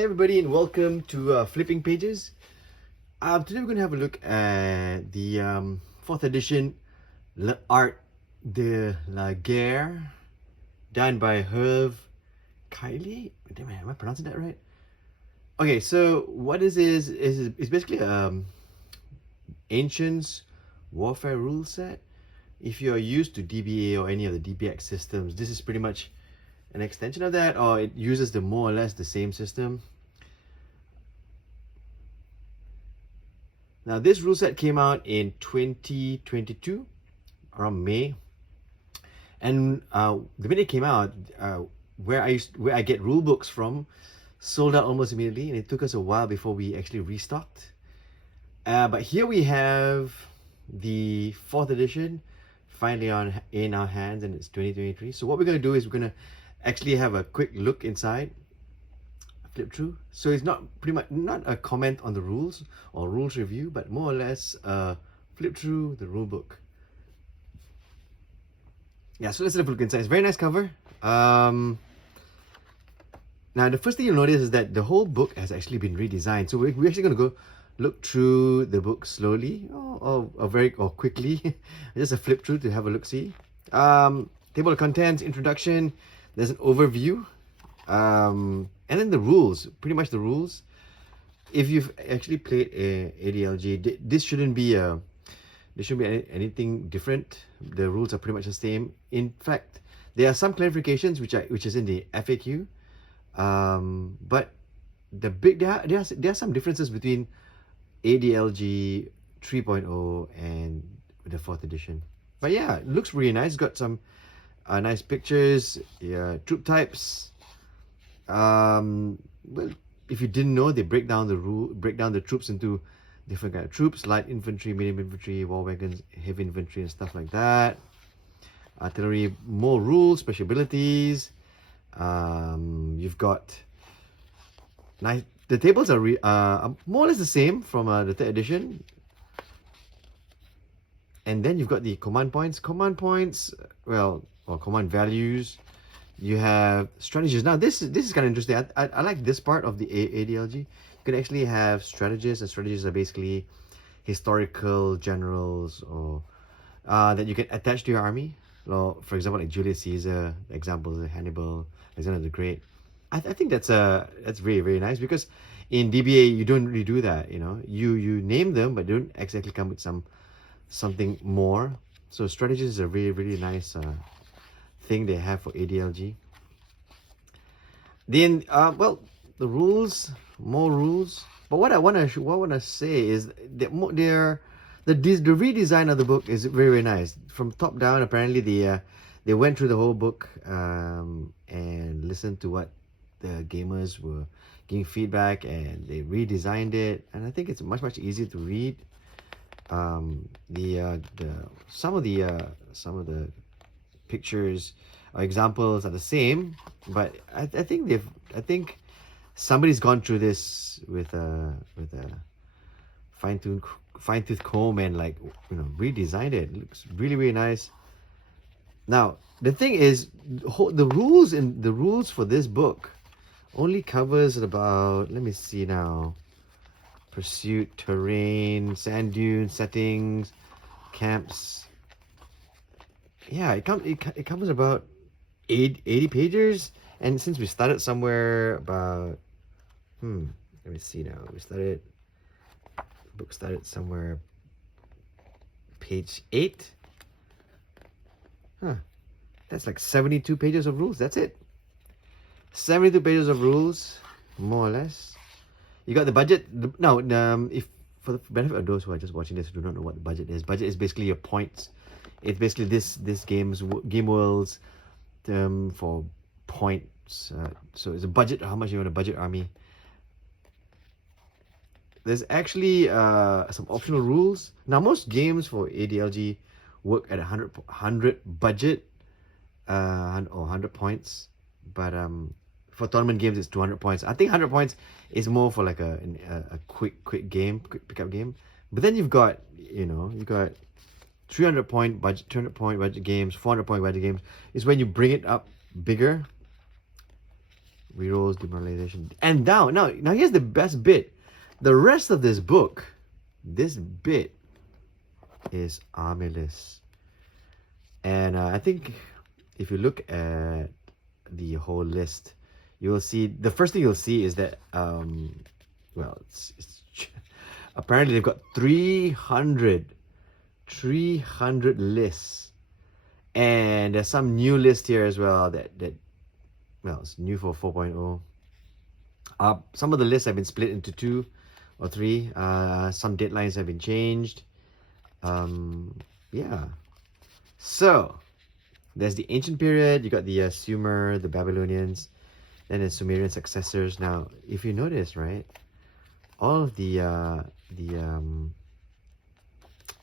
Hey everybody, and welcome to Flipping Pages. Today we're going to have a look at the 4th edition L'Art De La Guerre, done by Herve Kylie. Damn it, am I pronouncing that right? Okay, so what this is it's basically Ancients Warfare rule set. If you're used to DBA or any of the DBX systems, this is pretty much an extension of that, or it uses the more or less the same system. Now this rule set came out in 2022 around May, and the minute it came out, where I get rule books from sold out almost immediately, and it took us a while before we actually restocked. But here we have the 4th edition finally in our hands, and it's 2023. So what we're going to do is we're going to actually have a quick look inside, flip through. So it's not pretty much not a comment on the rules or rules review, but more or less flip through the rule book. Yeah, so let's have a look inside. It's a very nice cover. Now the first thing you'll notice is that the whole book has actually been redesigned. So we're actually going to go look through the book slowly or quickly. Just a flip through to have a look see. Table of contents, introduction. There's an overview, and then the rules. Pretty much the rules. If you've actually played ADLG, this shouldn't be anything different. The rules are pretty much the same. In fact, there are some clarifications which is in the FAQ, but there are some differences between ADLG 3.0 and the 4th edition. But yeah, it looks really nice. Got some nice pictures, yeah, troop types. Well, if you didn't know, they break down the troops into different kind of troops: light infantry, medium infantry, war wagons, heavy infantry, and stuff like that. Artillery, more rules, special abilities. You've got nice. The tables are more or less the same from the 3rd edition. And then you've got the command points. Command points, well, or command values. You have strategies. Now this is kind of interesting. I like this part of the ADLG. You can actually have strategists, and strategists are basically historical generals or that you can attach to your army. Well, for example, like Julius Caesar, examples of Hannibal, Alexander the Great. I think that's very, very nice, because in DBA you don't really do that. You name them, but they don't exactly come with something more. So strategies is a really, really nice thing they have for ADLG. Then well, the rules, more rules. But what I want to say is that the redesign of the book is very, very nice from top down. Apparently they went through the whole book and listened to what the gamers were giving feedback, and they redesigned it, and I think it's much easier to read. Some of the pictures or examples are the same, but I think somebody's gone through this with a fine-tooth comb and redesigned it. It looks really, really nice. Now the thing is, the rules for this book only covers about, let me see now, pursuit, terrain, sand dunes, settings, camps. Yeah, it covers about 80 pages, and since we started somewhere about let me see now, the book started somewhere page 8. That's like 72 pages of rules. That's it. 72 pages of rules, more or less. You got the budget. If for the benefit of those who are just watching this who do not know what the budget is basically your points. It's basically this game world's term for points. So it's a budget. How much you want to budget army? There's actually some optional rules. Now most games for ADLG work at 100 budget or 100 points, but for tournament games it's 200 points. I think 100 points is more for like a quick game, quick pickup game. But then you've got 300 point budget, 200 point budget games, 400 point budget games is when you bring it up bigger. Rerolls, demoralization. And now here's the best bit. The rest of this book, this bit is armyless. And I think if you look at the whole list, you will see, the first thing you'll see is that, well, it's apparently they've got 300 lists. And there's some new list here as well that well, it's new for 4.0. Some of the lists have been split into 2 or 3. Some deadlines have been changed. Yeah. So there's the ancient period. You got the Sumer, the Babylonians, then the Sumerian successors. Now, if you notice, right, all of the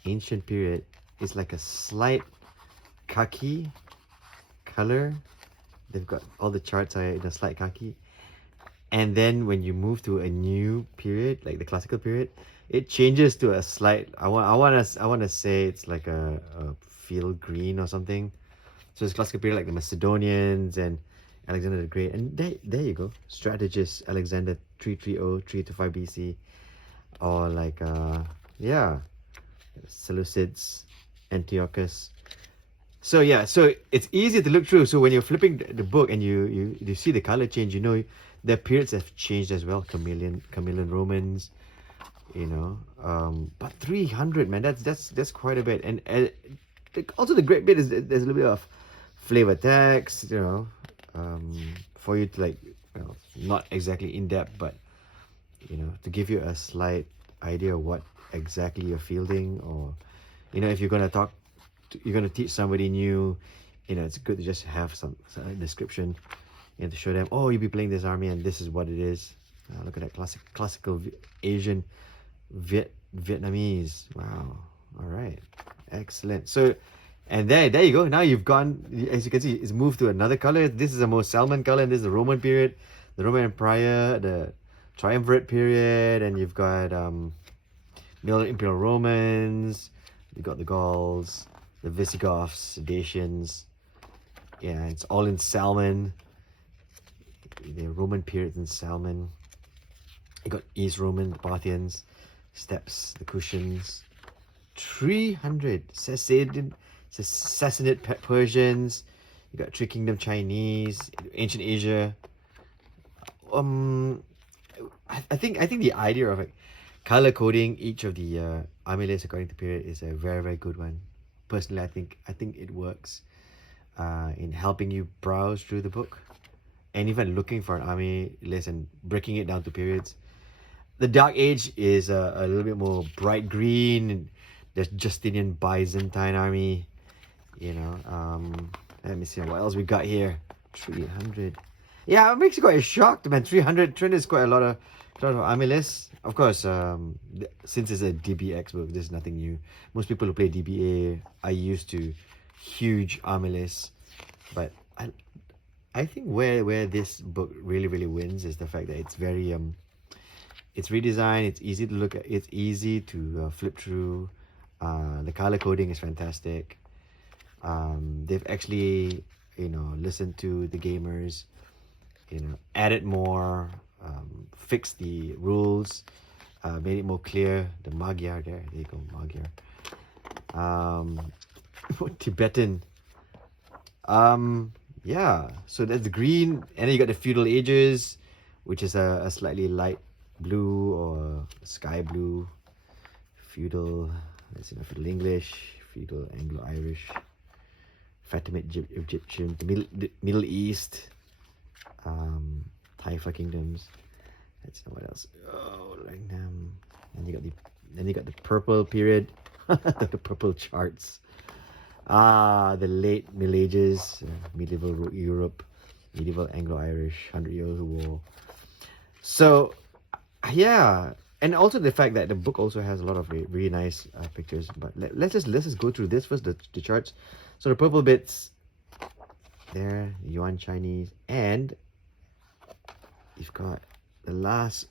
ancient period is like a slight khaki color. They've got all the charts are in a slight khaki. And then when you move to a new period, like the classical period, it changes to a slight, I want to say it's like a field green or something. So it's classical period like the Macedonians and Alexander the Great. And there you go. Strategist Alexander 330, 325 BC. Or like yeah, Seleucids, Antiochus. So yeah, so it's easy to look through. So when you're flipping the book and you see the color change, you know their periods have changed as well. Chameleon Romans, you know. But 300, man, that's quite a bit. And also the great bit is that there's a little bit of flavor text, you know, for you to like, well, not exactly in depth, but you know, to give you a slight idea of what exactly you're fielding, or you know, if you're gonna you're going to teach somebody new, you know, it's good to just have some description, you know, to show them, oh, you'll be playing this army and this is what it is. Look at that classical Asian Vietnamese. Wow. All right. Excellent. So, and there you go. Now you've gone, as you can see, it's moved to another color. This is a more salmon color, and this is the Roman period, the Roman Empire, the Triumvirate period, and you've got Middle Imperial Romans, you've got the Gauls, the Visigoths, the Dacians. Yeah, it's all in salmon. The Roman period in salmon. You got East Roman, the Parthians, Steppes, the Kushans. 300 Sassanid Persians. You got Three Kingdom Chinese, ancient Asia. I think the idea of like color coding each of the army lists according to period is a very, very good one. Personally, I think it works in helping you browse through the book, and even looking for an army list and breaking it down to periods. The Dark Age is a little bit more bright green. There's Justinian Byzantine army, you know. Let me see what else we got here. 300. Yeah, it makes you quite shocked, man. 300 is quite a lot of army lists. Of course, since it's a DBX book, there's nothing new. Most people who play DBA are used to huge army lists. But I think where this book really, really wins is the fact that it's very it's redesigned, it's easy to look at, it's easy to flip through. The color coding is fantastic. They've actually, you know, listened to the gamers, you know, added more, fixed the rules, made it more clear. The Magyar, there you go, Magyar. Tibetan. Yeah, so that's the green, and then you got the feudal ages, which is a slightly light blue or sky blue. Feudal, let's see, feudal English, feudal Anglo-Irish, Fatimid Egyptian, the Middle East, Taifa kingdoms. Let's see what else. Oh, Langnam. And you got the purple period, the purple charts. The late Middle Ages, medieval Europe, medieval Anglo-Irish, 100-Year War. So, yeah, and also the fact that the book also has a lot of really nice pictures. But let's just go through this first, the charts. So the purple bits there, Yuan Chinese, and you've got the last.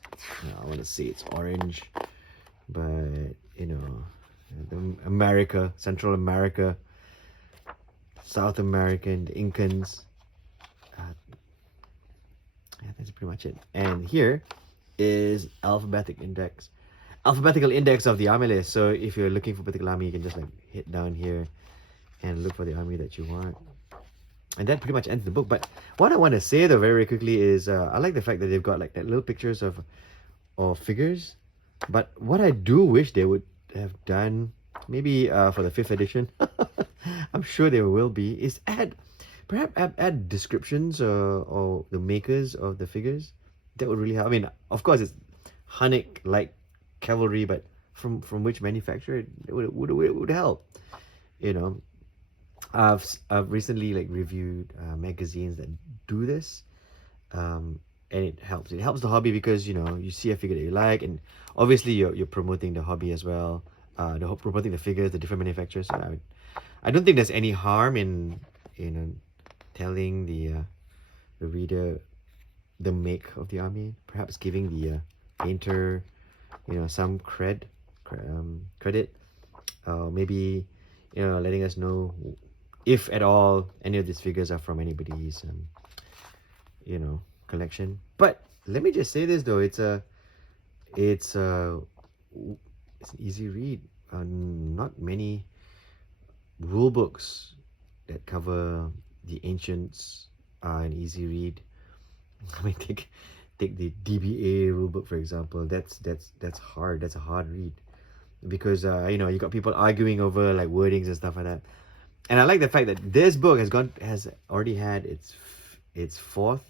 I want to say it's orange, but you know, America, Central America, South American, the Incans, Yeah, that's pretty much it. And here is alphabetical index of the army list. So if you're looking for a particular army, you can just like hit down here and look for the army that you want. And that pretty much ends the book. But what I want to say though, very, very quickly, is I like the fact that they've got like that little pictures of figures. But what I do wish they would have done, maybe for the 5th edition, I'm sure there will be, is perhaps add descriptions or the makers of the figures. That would really help. I mean, of course, it's Hunnic like cavalry, but from which manufacturer, it would help. You know, I've recently like reviewed magazines that do this, and it helps. It helps the hobby because you see a figure that you like, and obviously you're promoting the hobby as well. Promoting the figures, the different manufacturers. So I don't think there's any harm in telling the reader the make of the army. Perhaps giving the painter some credit. Maybe letting us know if at all any of these figures are from anybody's collection. But let me just say this though, it's an easy read. Not many rule books that cover the ancients are an easy read. I mean, take the DBA rulebook for example. That's hard. That's a hard read because you got people arguing over like wordings and stuff like that. And I like the fact that this book has already had its 4th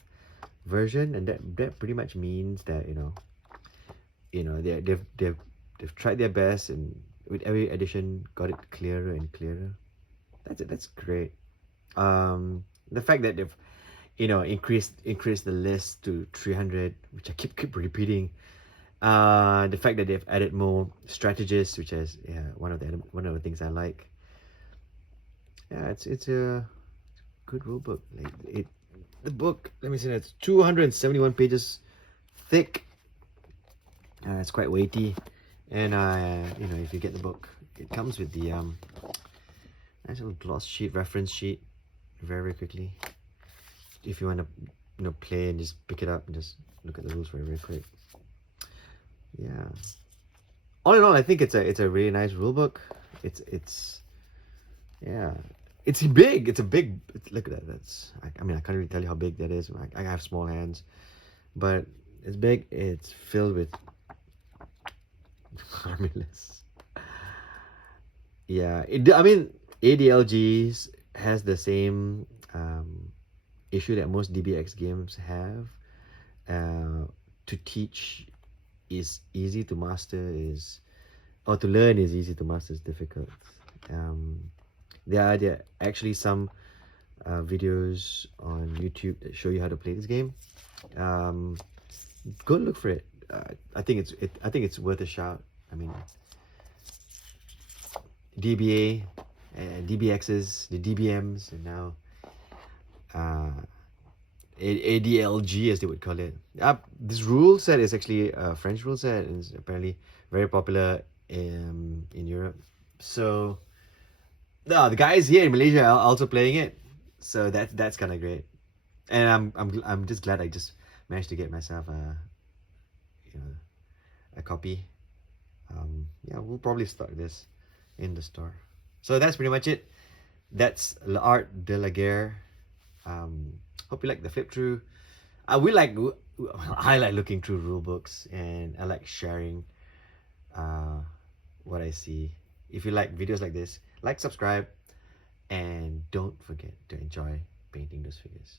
version, and that pretty much means that they've tried their best, and with every edition got it clearer and clearer. That's great. The fact that they've increased the list to 300, which I keep repeating. The fact that they've added more strategists, which is one of the things I like. Yeah, it's a good rule book. The book, let me see, it's 271 pages thick. It's quite weighty, and if you get the book, it comes with the nice little gloss sheet, reference sheet, very, very quickly. If you want to play and just pick it up and just look at the rules very, very quick. Yeah. All in all, I think it's a really nice rule book. It's big. Look at that. I mean, I can't really tell you how big that is. I have small hands, but it's big. It's filled with army lists. Yeah, I mean, ADLGs has the same issue that most DBX games have. To teach is easy, to master or to learn is easy, to master is difficult. There are actually some videos on YouTube that show you how to play this game. Go look for it. I think it's worth a shout. I mean, DBA, DBXs, the DBMs, and now ADLG, as they would call it. This rule set is actually a French rule set, and it's apparently very popular in Europe. So the guys here in Malaysia are also playing it, so that's kind of great. And I'm just glad I just managed to get myself a copy. Yeah, we'll probably start this in the store. So that's pretty much it. That's L'Art De La Guerre. Hope you like the flip through. I like looking through rule books, and I like sharing what I see. If you like videos like this, like, subscribe, and don't forget to enjoy painting those figures.